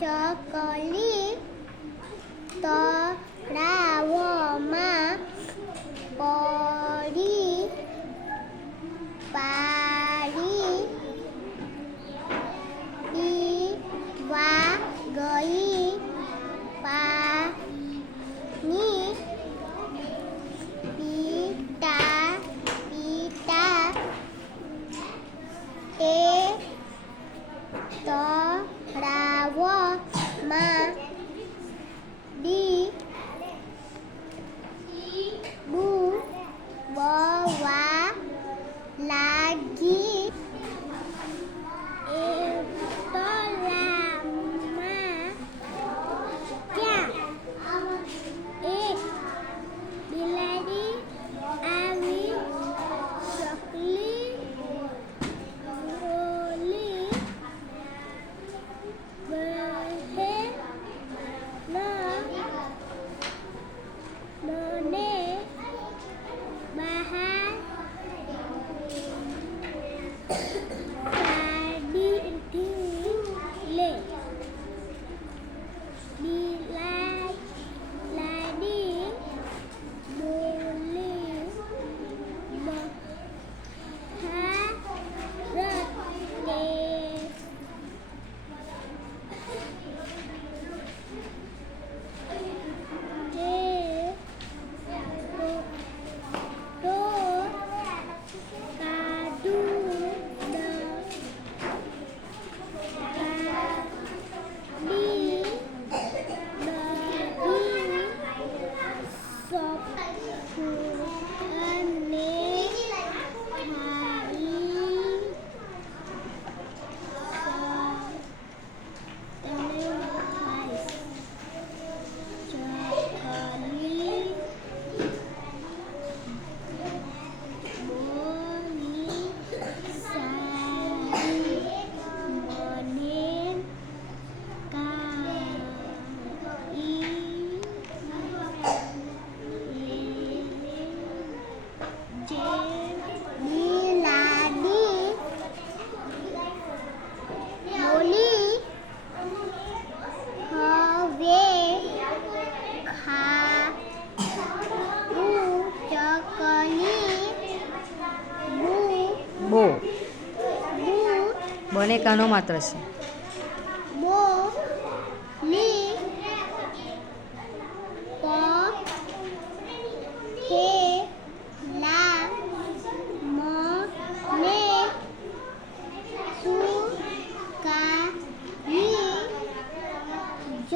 ચકલી તળાવમાં પડી પાણી પીવા ગઈ. પાણી પીતા પીતા તે તળાવમાં ડૂબવા લાગી. એ તળાવમાં ત્યાં એક બિલાડી આવી. ચકલી બોલી, મને બહાર કાઢી લે. બિલાડી બોલી, હવે ખાવું. ચકલી બો બને કાનો માત્ર છે. બોલી, પહેલા મને સુકાવી જ